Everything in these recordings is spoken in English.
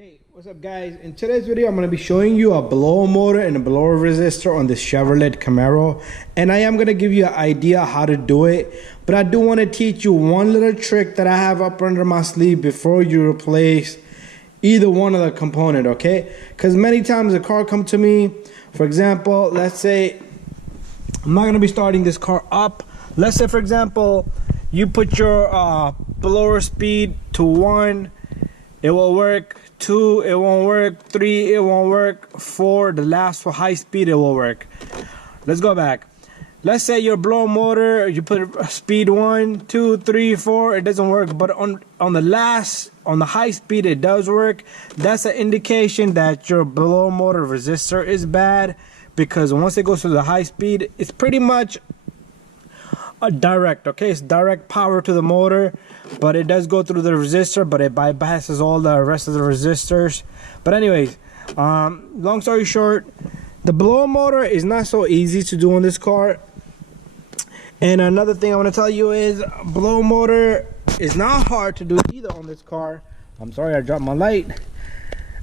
Hey, what's up guys? In today's video I'm going to be showing you a blower motor and a blower resistor on this Chevrolet Camaro, and I am going to give you an idea how to do it, but I do want to teach you one little trick that I have up under my sleeve before you replace either one of the component, okay? Because many times a car come to me, for example, let's say I'm not going to be starting this car up. Let's say for example you put your blower speed to 1, it will work. 2, it won't work. 3, it won't work. 4, the last for high speed, it will work. Let's go back. Let's say your blower motor, you put speed 1, 2, 3, 4, it doesn't work, but on the high speed it does work. That's an indication that your blower motor resistor is bad, because once it goes to the high speed, it's pretty much a direct, okay? It's direct power to the motor, but it does go through the resistor, but it bypasses all the rest of the resistors. But anyways, long story short, the blower motor is not so easy to do on this car. And another thing I want to tell you is blower motor is not hard to do either on this car. I'm sorry I dropped my light.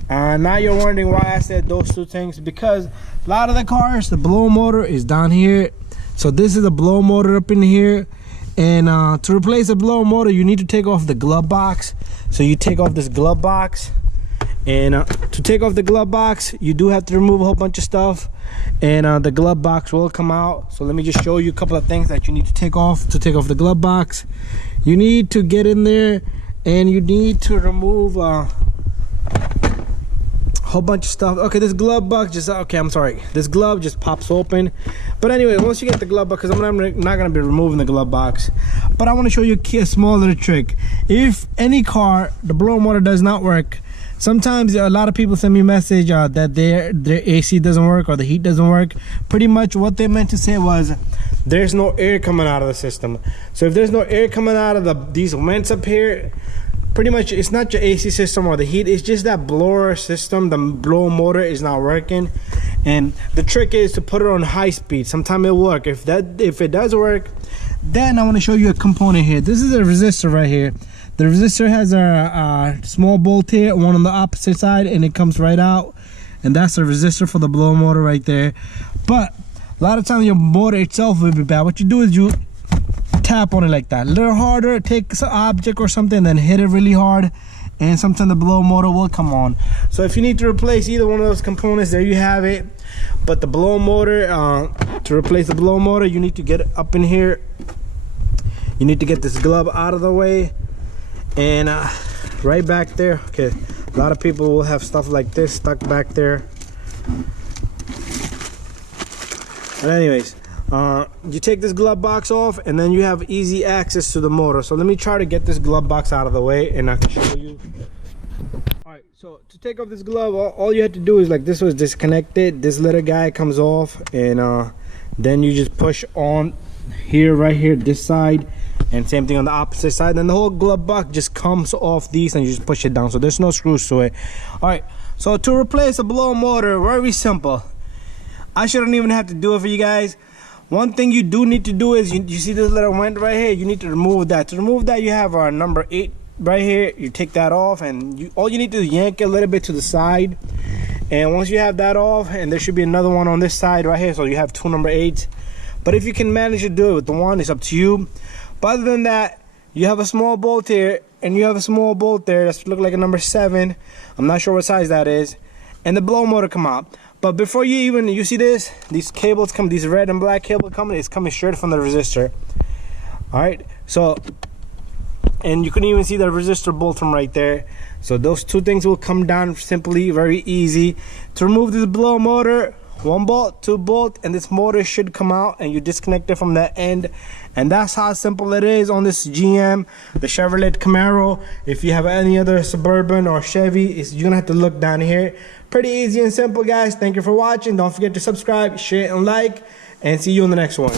Now you're wondering why I said those two things, because a lot of the cars, the blower motor is down here. So this is a blower motor up in here, and to replace a blower motor you need to take off the glove box. So you take off this glove box, and to take off the glove box you do have to remove a whole bunch of stuff, and the glove box will come out. So let me just show you a couple of things that you need to take off the glove box. You need to get in there and you need to remove whole bunch of stuff. Okay, this glove box just this glove just pops open. But anyway, once you get the glove box, because I'm not going to be removing the glove box, but I want to show you a small little trick. If any car, the blower motor does not work, sometimes a lot of people send me a message that their AC doesn't work or the heat doesn't work. Pretty much what they meant to say was there's no air coming out of the system. So if there's no air coming out of these vents up here, pretty much it's not your AC system or the heat, it's just that blower system, the blower motor is not working. And the trick is to put it on high speed. Sometimes it'll work. If it does work, then I want to show you a component here. This is a resistor right here. The resistor has a small bolt here, one on the opposite side, and it comes right out, and that's the resistor for the blower motor right there. But a lot of times your motor itself will be bad. What you do is you tap on it like that, a little harder, take some object or something, then hit it really hard, and sometimes the blower motor will come on. So if you need to replace either one of those components, there you have it. But the blower motor, to replace the blower motor, you need to get it up in here. You need to get this glove out of the way, and right back there. Okay, a lot of people will have stuff like this stuck back there. But anyways, you take this glove box off, and then you have easy access to the motor. So let me try to get this glove box out of the way, and I can show you. Alright, so to take off this glove, all you have to do is, like, this was disconnected, this little guy comes off, and then you just push on here, right here, this side, and same thing on the opposite side. Then the whole glove box just comes off these, and you just push it down. So there's no screws to it. Alright, so to replace a blower motor, very simple. I shouldn't even have to do it for you guys. One thing you do need to do is, you see this little vent right here, you need to remove that. To remove that, you have our number 8 right here. You take that off, and all you need to do is yank it a little bit to the side. And once you have that off, and there should be another one on this side right here, so you have 2 number 8s. But if you can manage to do it with the one, it's up to you. But other than that, you have a small bolt here, and you have a small bolt there that looks like a number 7. I'm not sure what size that is. And the blower motor come out. But before you see this, these cables come, these red and black cable coming, it's coming straight from the resistor. Alright, so, and you can even see the resistor bolt from right there. So those two things will come down simply, very easy. To remove this blower motor, 1 bolt, 2 bolt, and this motor should come out, and you disconnect it from that end. And that's how simple it is on this GM, the Chevrolet Camaro. If you have any other Suburban or Chevy, you're gonna have to look down here. Pretty easy and simple, guys. Thank you for watching. Don't forget to subscribe, share, and like, and see you in the next one.